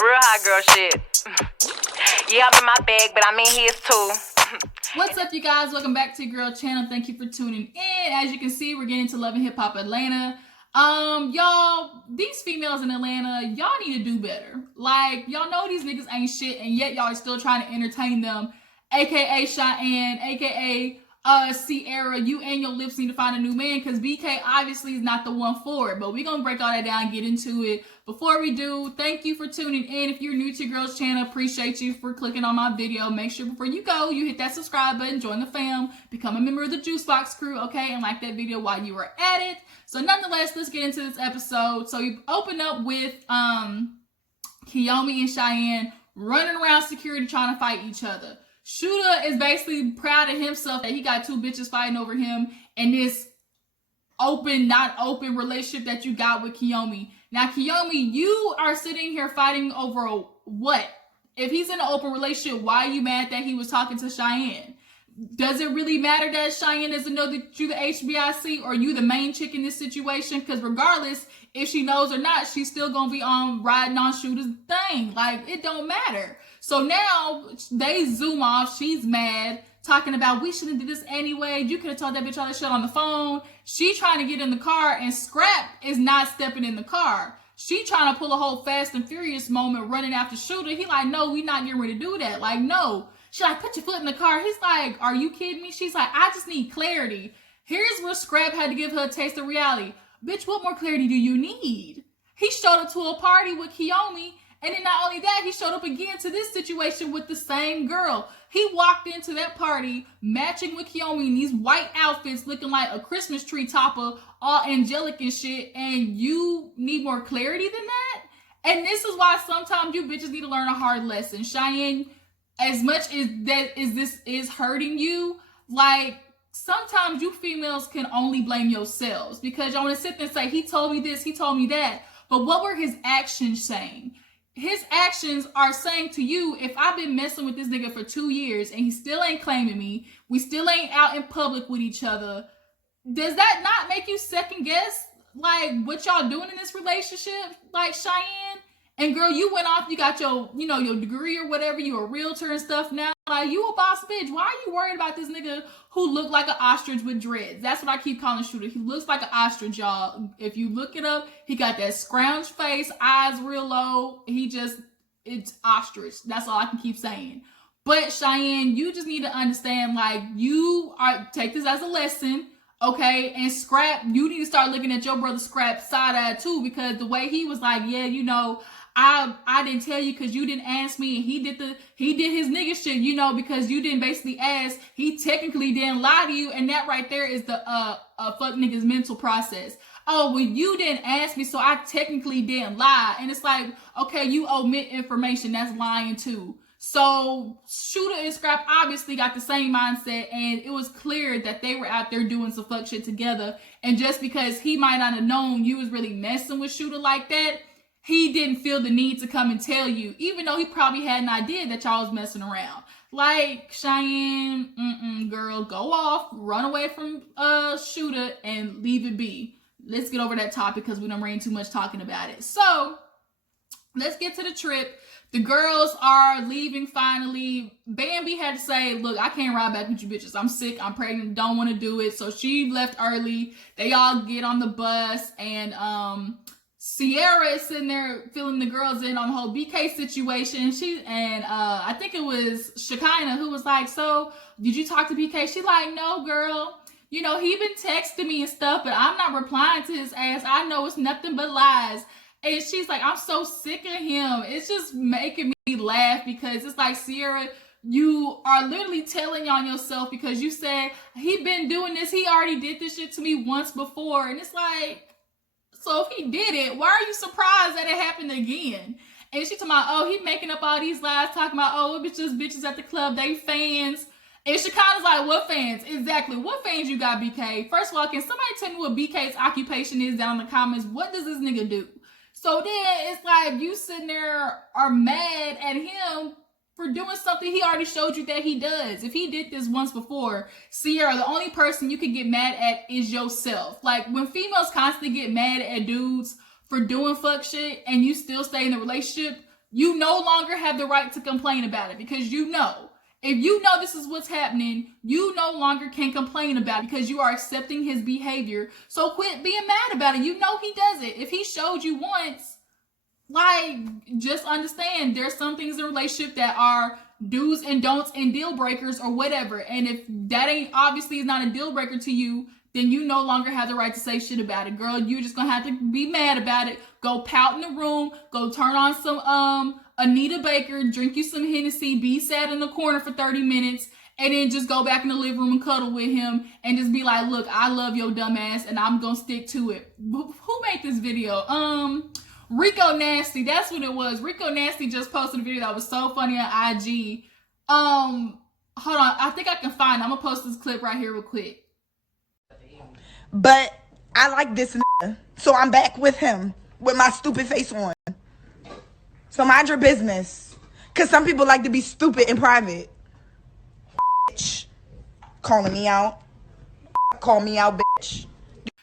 Real hot girl shit. Yeah, I'm in my bag, but I'm in his too. What's up, you guys? Welcome back to Girl Channel. Thank you for tuning in. As you can see, we're getting to Love and Hiphop Atlanta. Y'all, these females in Atlanta, y'all need to do better. Like, y'all know these niggas ain't shit, and yet y'all are still trying to entertain them. AKA Cheyenne, AKA Sierra, you and your lips need to find a new man because BK obviously is not the one for it. But we're going to break all that down and get into it. Before we do, thank you for tuning in. If you're new to Girls Channel, appreciate you for clicking on my video. Make sure before you go, you hit that subscribe button, join the fam, become a member of the Juice Box crew, okay? And like that video while you are at it. So nonetheless, let's get into this episode. So you open up with Kiyomi and Cheyenne running around security trying to fight each other. Shooter is basically proud of himself that he got two bitches fighting over him and this open, not open relationship that you got with Kiyomi. Now, Kiyomi, you are sitting here fighting over what? If he's in an open relationship, why are you mad that he was talking to Cheyenne? Does it really matter that Cheyenne doesn't know that you the HBIC or you the main chick in this situation? Because regardless, if she knows or not, she's still going to be riding on Shooter's thing. Like, it don't matter. So now they zoom off. She's mad, talking about we shouldn't do this anyway. You could have told that bitch all that shit on the phone. She trying to get in the car, and Scrap is not stepping in the car. She trying to pull a whole Fast and Furious moment running after Shooter. He like, no, we not getting ready to do that. Like, no. She like, put your foot in the car. He's like, are you kidding me? She's like, I just need clarity. Here's where Scrap had to give her a taste of reality. Bitch, what more clarity do you need? He showed up to a party with Kiyomi, and then not only that, he showed up again to this situation with the same girl. He walked into that party matching with Kiyomi in these white outfits looking like a Christmas tree topper, all angelic and shit, and you need more clarity than that? And this is why sometimes you bitches need to learn a hard lesson. Cheyenne, as much as this is hurting you, like, sometimes you females can only blame yourselves because y'all want to sit there and say, he told me this, he told me that. But what were his actions saying? His actions are saying to you, if I've been messing with this nigga for 2 years and he still ain't claiming me, we still ain't out in public with each other, does that not make you second guess, like, what y'all doing in this relationship? Like, Cheyenne? And girl, you went off, you got your, your degree or whatever, you a realtor and stuff now. Like, you a boss bitch. Why are you worried about this nigga who looked like an ostrich with dreads? That's what I keep calling Shooter. He looks like an ostrich, y'all. If you look it up, he got that scrounge face, eyes real low. It's ostrich. That's all I can keep saying. But Cheyenne, you just need to understand, like, take this as a lesson, okay? And Scrap, you need to start looking at your brother Scrap side-eye too, because the way he was like, yeah, I didn't tell you because you didn't ask me, and he did his nigga shit, because you didn't basically ask. He technically didn't lie to you, and that right there is the fuck nigga's mental process. Oh, well, you didn't ask me, so I technically didn't lie. And it's like, okay, you omit information, that's lying too. So Shooter and Scrap obviously got the same mindset, and it was clear that they were out there doing some fuck shit together. And just because he might not have known you was really messing with Shooter like that, he didn't feel the need to come and tell you, even though he probably had an idea that y'all was messing around. Like, Cheyenne, girl, go off, run away from Shooter, and leave it be. Let's get over that topic because we don't rain too much talking about it. So, let's get to the trip. The girls are leaving finally. Bambi had to say, look, I can't ride back with you bitches. I'm sick, I'm pregnant, don't want to do it. So she left early. They all get on the bus, and Sierra is sitting there filling the girls in on the whole BK situation. I think it was Shekinah who was like, so did you talk to BK? She like, no, girl. He been texting me and stuff, but I'm not replying to his ass. I know it's nothing but lies. And she's like, I'm so sick of him. It's just making me laugh because it's like, Sierra, you are literally telling on yourself because you said he been doing this. He already did this shit to me once before. And it's like, so if he did it, why are you surprised that it happened again? And she talking about, oh, he making up all these lies, talking about, oh, it's just bitches at the club, they fans. And Shekinah's like, what fans? Exactly. What fans you got, BK? First of all, can somebody tell me what BK's occupation is down in the comments? What does this nigga do? So then it's like you sitting there are mad at him for doing something he already showed you that he does. If he did this once before, Sierra, the only person you can get mad at is yourself. Like, when females constantly get mad at dudes for doing fuck shit and you still stay in the relationship, you no longer have the right to complain about it, because you know, if you know this is what's happening, you no longer can complain about it because you are accepting his behavior. So quit being mad about it. You know he does it. If he showed you once, like, just understand there's some things in a relationship that are do's and don'ts and deal breakers or whatever. And if that ain't obviously is not a deal breaker to you, then you no longer have the right to say shit about it. Girl, you're just gonna have to be mad about it. Go pout in the room, go turn on some Anita Baker, drink you some Hennessy, be sad in the corner for 30 minutes, and then just go back in the living room and cuddle with him and just be like, look, I love your dumb ass and I'm gonna stick to it. Who made this video? Rico Nasty, that's what it was. Rico Nasty just posted a video that was so funny on IG. Hold on, I think I can find it. I'm gonna post this clip right here real quick. But I like this nigga, so I'm back with him with my stupid face on. So mind your business, cause some people like to be stupid in private. Bitch, calling me out. Call me out, bitch.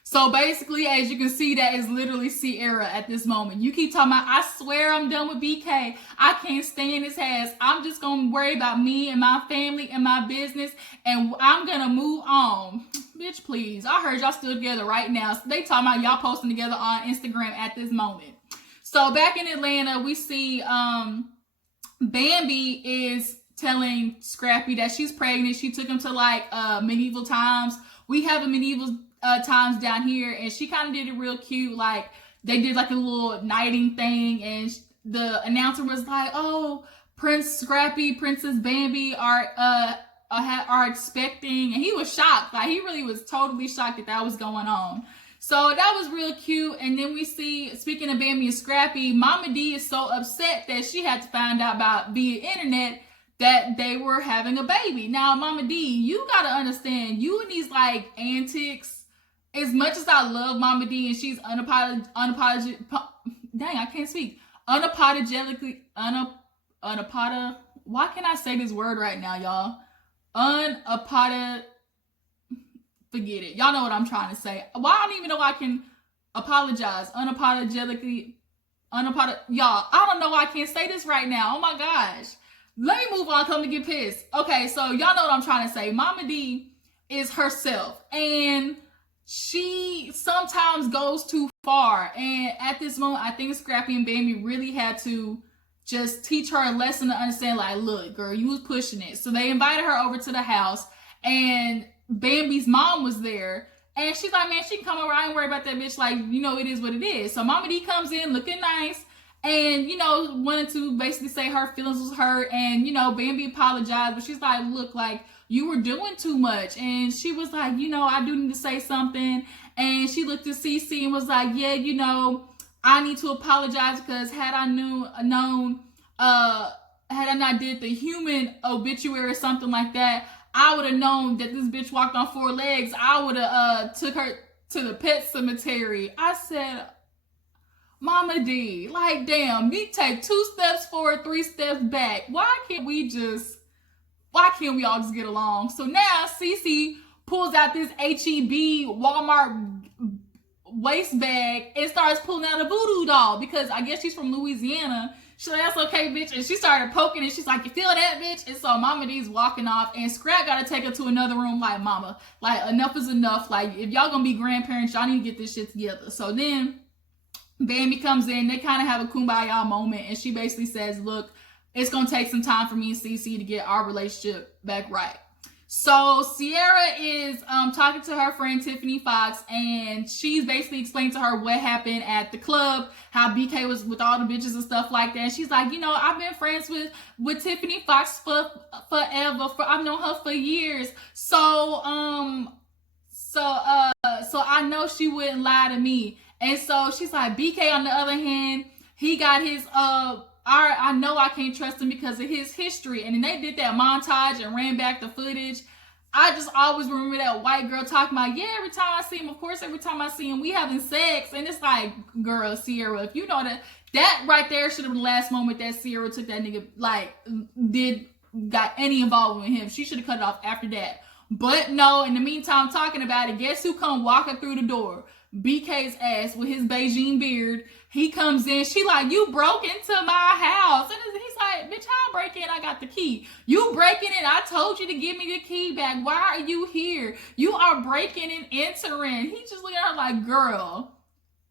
So basically, as you can see, that is literally Sierra at this moment. You keep talking about, I swear I'm done with BK. I can't stand his ass. I'm just going to worry about me and my family and my business, and I'm going to move on. Bitch, please. I heard y'all still together right now. So they talking about y'all posting together on Instagram at this moment. So back in Atlanta, we see Bambi is telling Scrappy that she's pregnant. She took him to like medieval times. We have a medieval times down here, and she kind of did it real cute. Like, they did like a little knighting thing, and the announcer was like, oh, Prince Scrappy, Princess Bambi are expecting, and he was shocked. Like, he really was totally shocked that was going on. So that was real cute. And then we see, speaking of Bambi and Scrappy, Mama D is so upset that she had to find out about via internet that they were having a baby. Now, Mama D, you gotta understand, you and these like antics, as much as I love Mama D and she's unapologetically, dang, I can't speak. Unapologetically, why can't I say this word right now, y'all? Forget it. Y'all know what I'm trying to say. Why I don't even know I can apologize. Unapologetically, y'all, I don't know why I can't say this right now. Oh my gosh. Let me move on, come to get pissed. Okay, so y'all know what I'm trying to say. Mama D is herself, and she sometimes goes too far. And at this moment, I think Scrappy and Bambi really had to just teach her a lesson to understand, like, look, girl, you was pushing it. So they invited her over to the house, and Bambi's mom was there. And she's like, man, she can come over. I ain't worried about that bitch. Like, you know, it is what it is. So Mama D comes in looking nice, and, you know, wanted to basically say her feelings was hurt. And, you know, Bambi apologized, but she's like, look, like, you were doing too much. And she was like, you know, I do need to say something. And she looked at Cece and was like, yeah, you know, I need to apologize, because had I not did the human obituary or something like that, I would have known that this bitch walked on 4 legs. I would have took her to the pet cemetery. I said, Mama D, like, damn, we take 2 steps forward, 3 steps back. Why can't we all just get along? So now Cece pulls out this H-E-B Walmart waist bag and starts pulling out a voodoo doll, because I guess she's from Louisiana. She's like, that's okay, bitch. And she started poking, and she's like, you feel that, bitch? And so Mama D's walking off, and Scrap got to take her to another room, like, mama, like, enough is enough. Like, if y'all gonna be grandparents, y'all need to get this shit together. So then Bambi comes in. They kind of have a kumbaya moment, and she basically says, look, it's gonna take some time for me and Cece to get our relationship back right. So Sierra is talking to her friend Tiffany Fox, and she's basically explained to her what happened at the club, how BK was with all the bitches and stuff like that. And she's like, you know, I've been friends with Tiffany Fox for forever. I've known her for years. So I know she wouldn't lie to me. And so she's like, BK, on the other hand, he got his I know I can't trust him because of his history. And then they did that montage and ran back the footage. I just always remember that white girl talking about, yeah, every time I see him, of course, every time I see him, we having sex. And it's like, girl, Sierra, if you know that right there should have been the last moment that Sierra took that nigga, like, got any involvement with him. She should have cut it off after that. But no, in the meantime, talking about it, guess who come walking through the door? BK's ass with his Beijing beard. He comes in. She like, you broke into my house. And he's like, bitch, how I break in? I got the key. You breaking in. I told you to give me the key back. Why are you here? You are breaking and entering. He just looking at her like, girl.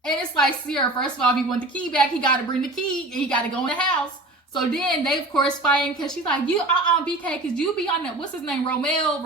And it's like, Sierra, first of all, if he want the key back, he got to bring the key. And he got to go in the house. So then they, of course, fighting because she's like, you, BK, because you be on that, what's his name, Romeo,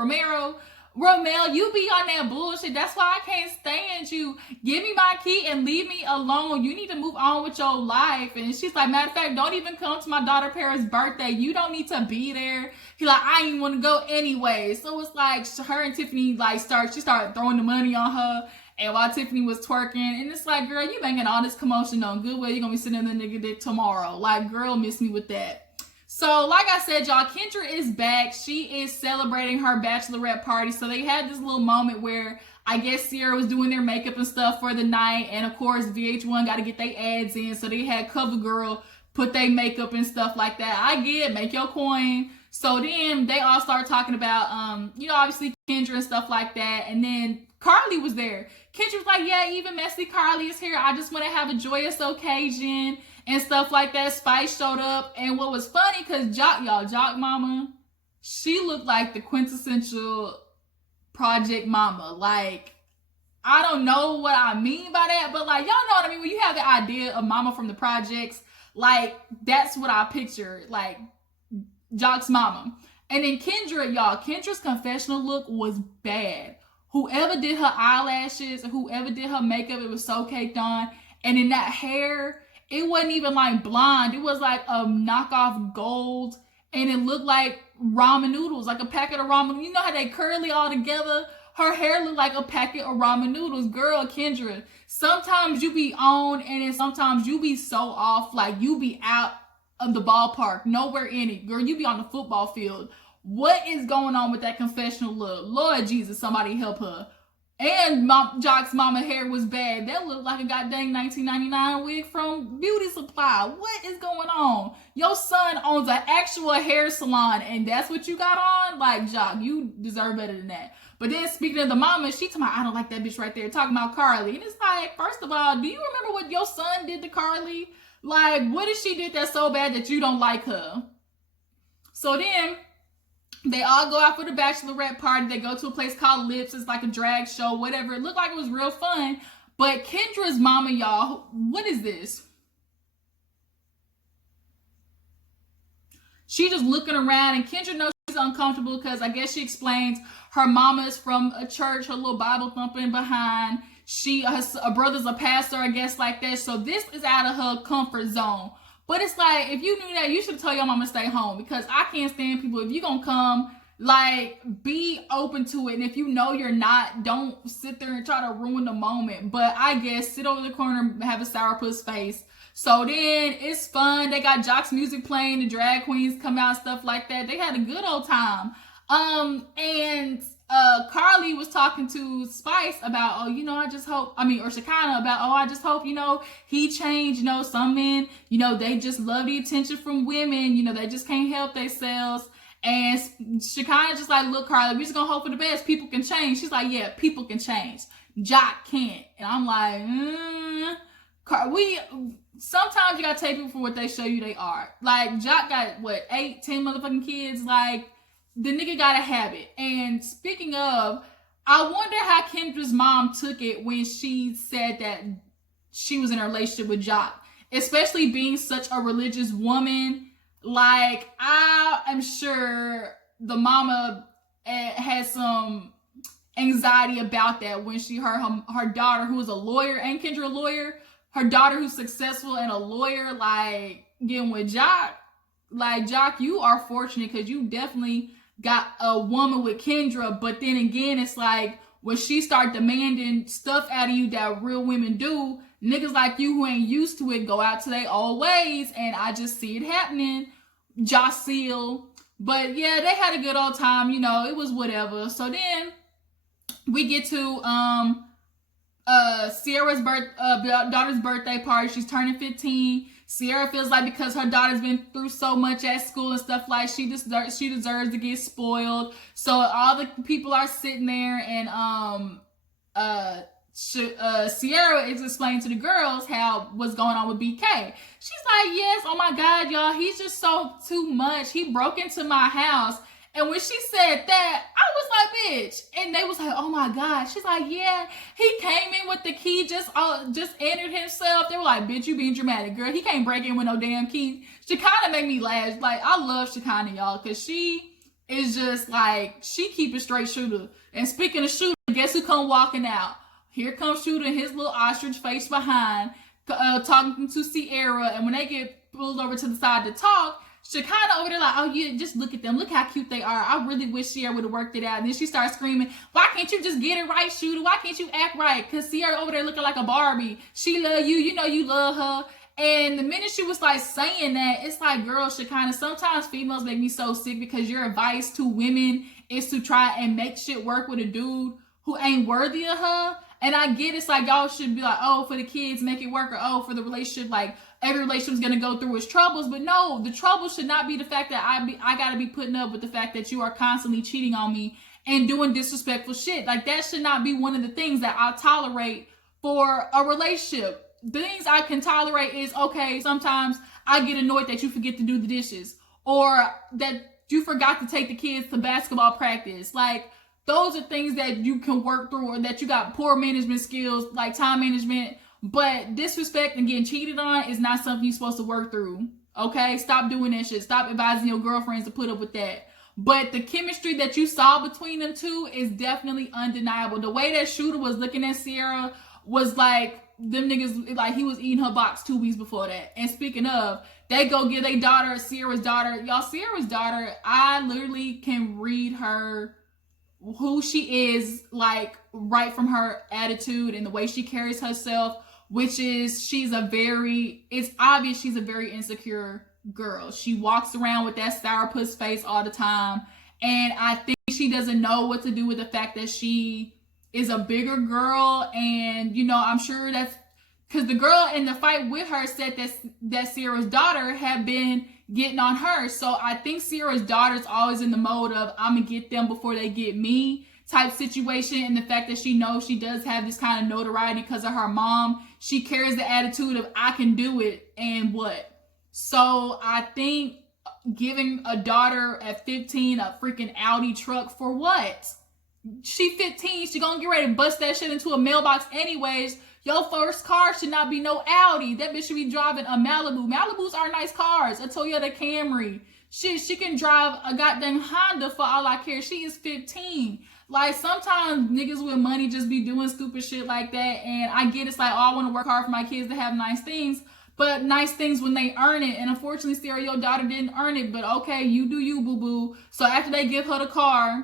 you be on that bullshit. That's why I can't stand you. Give me my key and leave me alone. You need to move on with your life. And she's like, matter of fact, don't even come to my daughter Paris' birthday. You don't need to be there. He like, I ain't want to go anyway. So it's like her and Tiffany like she started throwing the money on her. And while Tiffany was twerking, and it's like, girl, you making all this commotion on goodwill. You're gonna be sitting in the nigga dick tomorrow. Like, girl, miss me with that. So, like I said, y'all, Kendra is back. She is celebrating her bachelorette party. So they had this little moment where I guess Sierra was doing their makeup and stuff for the night. And of course, VH1 got to get their ads in. So they had CoverGirl put their makeup and stuff like that. I get, make your coin. So then they all start talking about, obviously Kendra and stuff like that. And then Carly was there. Kendra was like, yeah, even messy Carly is here. I just want to have a joyous occasion and stuff like that. Spice showed up. And what was funny, because Jock Mama, she looked like the quintessential project mama. Like, I don't know what I mean by that, but like, y'all know what I mean? When you have the idea of mama from the projects, like, that's what I picture, like, Jock's mama. And then Kendra's confessional look was bad. Whoever did her eyelashes, whoever did her makeup, it was so caked on. And in that hair, it wasn't even like blonde. It was like a knockoff gold. And it looked like ramen noodles, like a packet of ramen. You know how they curly all together? Her hair looked like a packet of ramen noodles. Girl, Kendra, sometimes you be on and then sometimes you be so off. Like, you be out of the ballpark, nowhere in it. Girl, you be on the football field. What is going on with that confessional look? Lord Jesus, somebody help her. And Jock's mama hair was bad. That looked like a goddamn 1999 wig from Beauty Supply. What is going on? Your son owns an actual hair salon and that's what you got on? Like, Jock, you deserve better than that. But then speaking of the mama, she talking about, I don't like that bitch right there, talking about Carly. And it's like, first of all, do you remember what your son did to Carly? Like, what did she did that's so bad that you don't like her? So then they all go out for the bachelorette party. They go to a place called Lips. It's like a drag show, whatever. It looked like it was real fun. But Kendra's mama, y'all, what is this? She just looking around, and Kendra knows she's uncomfortable because I guess she explains her mama is from a church, her little Bible thumping behind. Her brother's a pastor, I guess, like that. So this is out of her comfort zone. But it's like, if you knew that, you should have told your mama to stay home, because I can't stand people. If you gonna come, like, be open to it. And if you know you're not, don't sit there and try to ruin the moment. But I guess sit over the corner, have a sourpuss face. So then it's fun. They got Jock's music playing, the drag queens come out, stuff like that. They had a good old time. And Carly was talking to Spice about, or Shekinah about, I just hope, he changed. Some men, they just love the attention from women. They just can't help themselves. And Shekinah just like, look, Carly, we're just gonna hope for the best. People can change. She's like, yeah, people can change. Jock can't. And I'm like, sometimes you gotta take people for what they show you they are. Like, Jock got, 8, 10 motherfucking kids. Like, the nigga got a habit. And speaking of, I wonder how Kendra's mom took it when she said that she was in a relationship with Jock, especially being such a religious woman. Like, I am sure the mama had some anxiety about that when she heard her daughter, who is a lawyer, and Kendra a lawyer, her daughter who's successful and a lawyer, like, getting with Jock. Like, Jock, you are fortunate because you definitely got a woman with Kendra. But then again, it's like, when she start demanding stuff out of you that real women do, niggas like you who ain't used to it go out to their old ways. And I just see it happening. Jocille. But yeah, they had a good old time. It was whatever. So then we get to Sierra's daughter's birthday party. She's turning 15. Sierra feels like because her daughter's been through so much at school and stuff, like, she deserves to get spoiled. So all the people are sitting there, and Sierra is explaining to the girls what's going on with BK. She's like, yes, oh my God, y'all, he's just so too much. He broke into my house. And when she said that, I was like, bitch. And they was like, oh my God. She's like, yeah, he came in with the key, just entered himself. They were like, bitch, you being dramatic, girl. He can't break in with no damn key. Shekinah made me laugh. Like, I love Shekinah, y'all, because she is just like, she keep it straight shooter. And speaking of shooter, guess who come walking out? Here comes Shooter and his little ostrich face behind, talking to Sierra. And when they get pulled over to the side to talk, Shekinah over there like, oh, yeah, just look at them. Look how cute they are. I really wish Sierra would have worked it out. And then she starts screaming, why can't you just get it right, Shooter? Why can't you act right? Because Sierra over there looking like a Barbie. She love you. You know you love her. And the minute she was like saying that, it's like, girl, Shekinah, sometimes females make me so sick because your advice to women is to try and make shit work with a dude who ain't worthy of her. And I get it's like y'all should be like, oh, for the kids, make it work, or oh, for the relationship, like every relationship's gonna go through its troubles. But no, the trouble should not be the fact that I gotta be putting up with the fact that you are constantly cheating on me and doing disrespectful shit. Like that should not be one of the things that I tolerate for a relationship. Things I can tolerate is, okay, sometimes I get annoyed that you forget to do the dishes, or that you forgot to take the kids to basketball practice. Like, those are things that you can work through, or that you got poor management skills, like time management. But disrespect and getting cheated on is not something you're supposed to work through. Okay? Stop doing that shit. Stop advising your girlfriends to put up with that. But the chemistry that you saw between them two is definitely undeniable. The way that Shooter was looking at Sierra was like, them niggas, like he was eating her box 2 weeks before that. And speaking of, they go get their daughter, Sierra's daughter. Y'all, Sierra's daughter, I literally can read her, who she is, like, right from her attitude and the way she carries herself, which is, it's obvious she's a very insecure girl. She walks around with that sourpuss face all the time. And I think she doesn't know what to do with the fact that she is a bigger girl. And, you know, I'm sure that's because the girl in the fight with her said that Sierra's daughter had been getting on her. So I think Sierra's daughter's always in the mode of, I'm gonna get them before they get me type situation. And the fact that she knows she does have this kind of notoriety because of her mom, she carries the attitude of, I can do it, and what? So I think giving a daughter at 15 a freaking Audi truck for what? She 15, she gonna get ready to bust that shit into a mailbox anyways. Your first car should not be no Audi. That bitch should be driving a Malibu. Malibus are nice cars. A Toyota Camry. Shit, she can drive a goddamn Honda for all I care. She is 15. Like, sometimes niggas with money just be doing stupid shit like that. And I get it's like, oh, I want to work hard for my kids to have nice things. But nice things when they earn it. And unfortunately, Sarah, your daughter didn't earn it. But okay, you do you, boo-boo. So after they give her the car,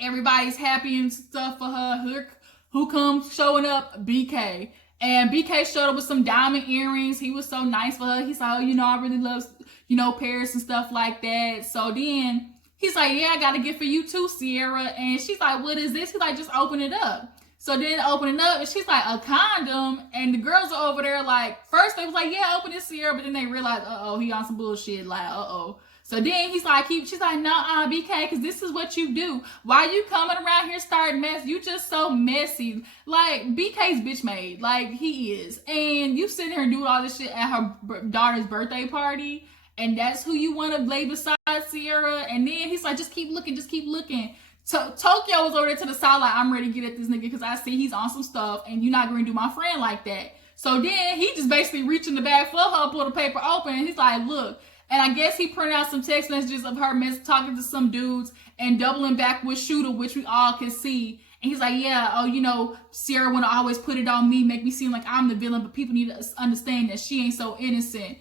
everybody's happy and stuff for her. Who comes showing up? BK. And BK showed up with some diamond earrings. He was so nice for her. He's like, oh, you know, I really love, you know, Paris and stuff like that. So then he's like, yeah, I got a gift for you too, Sierra. And she's like, what is this? He's like, just open it up. So then open it up, and she's like, a condom. And the girls are over there like, first they was like, yeah, open it, Sierra. But then they realized, uh-oh, he on some bullshit. Like, uh-oh. So then she's like, nah, BK, because this is what you do. Why you coming around here starting mess? You just so messy. Like, BK's bitch made. Like, he is. And you sitting here doing all this shit at her daughter's birthday party, and that's who you want to lay beside Sierra. And then he's like, just keep looking. Tokyo was over there to the side like, I'm ready to get at this nigga because I see he's on some stuff, and you're not going to do my friend like that. So then he just basically reached in the bag for her, pull the paper open, and he's like, look. And I guess he printed out some text messages of her talking to some dudes and doubling back with Shooter, which we all can see. And he's like, yeah, oh, you know, Sierra want to always put it on me, make me seem like I'm the villain, but people need to understand that she ain't so innocent.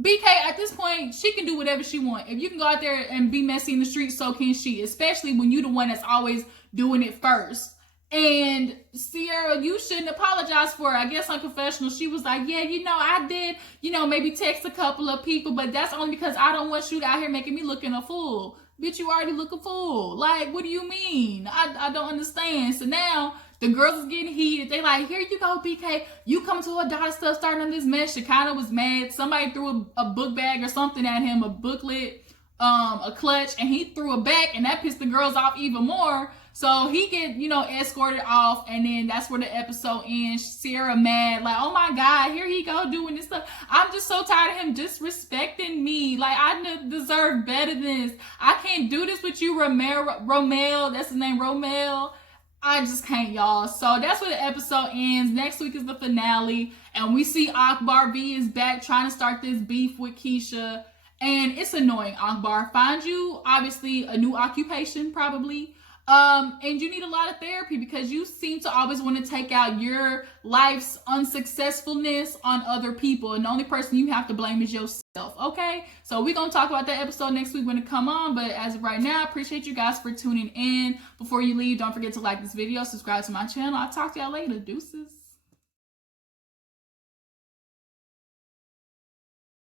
BK, at this point, she can do whatever she wants. If you can go out there and be messy in the streets, so can she, especially when you the one that's always doing it first. And Sierra, you shouldn't apologize for her. I guess on confessional, she was like, yeah, you know, I did, you know, maybe text a couple of people, but that's only because I don't want you out here making me looking a fool. Bitch, you already look a fool. Like, what do you mean? I don't understand. So now the girls is getting heated. They like, here you go, BK. You come to her daughter stuff, starting on this mess. She kind of was mad. Somebody threw a book bag or something at him, a booklet, a clutch, and he threw it back, and that pissed the girls off even more. So he get, escorted off, and then that's where the episode ends. Sierra mad, like, oh my God, here he go doing this stuff. I'm just so tired of him disrespecting me. Like, I deserve better than this. I can't do this with you, Romel. That's his name, Romel. I just can't, y'all. So that's where the episode ends. Next week is the finale, and we see Akbar V is back trying to start this beef with Keisha, and it's annoying. Akbar, find you obviously a new occupation, probably. And you need a lot of therapy because you seem to always want to take out your life's unsuccessfulness on other people, and the only person you have to blame is yourself. Okay, so we're gonna talk about that episode next week when it come on, but as of right now, I appreciate you guys for tuning in. Before you leave, don't forget to like this video, subscribe to my channel. I'll talk to y'all later. Deuces.